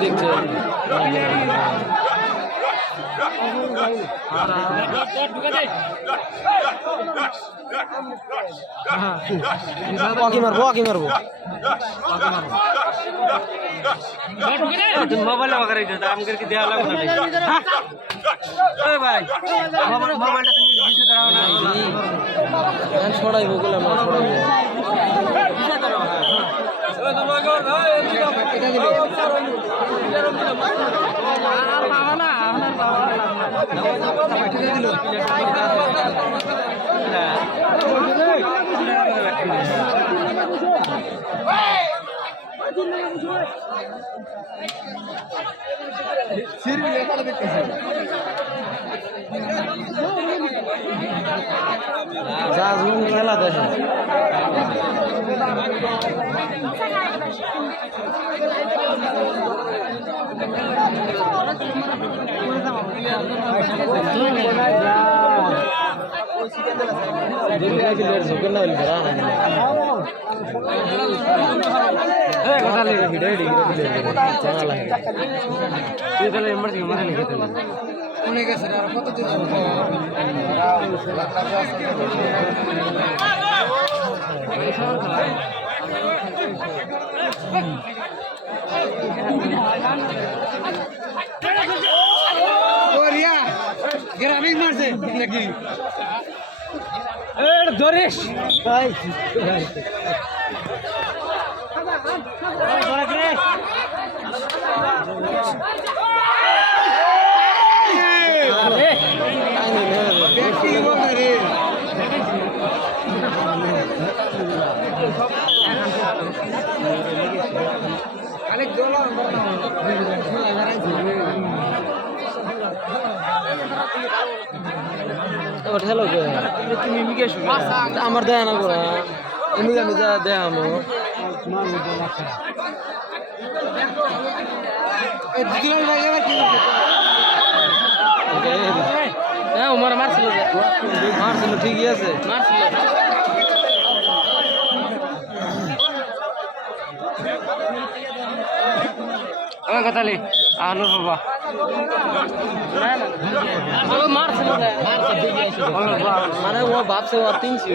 দেখছে মারবো মোবাইল দাম করে দেওয়া লাগবে ভাই মোবাইলটা তুমি দাঁড়াও না ছড়াইবো বলে আমরা ছড়াইবো খেলা দেখে গ্রামীণ মারছে নাকি ধরিস ভাই আমার দেয় না করা এমনি আমি যা দেখামো মারছিল ঠিকই আছে কথালি আলো বাবা মানে ও ভাবছে ও 300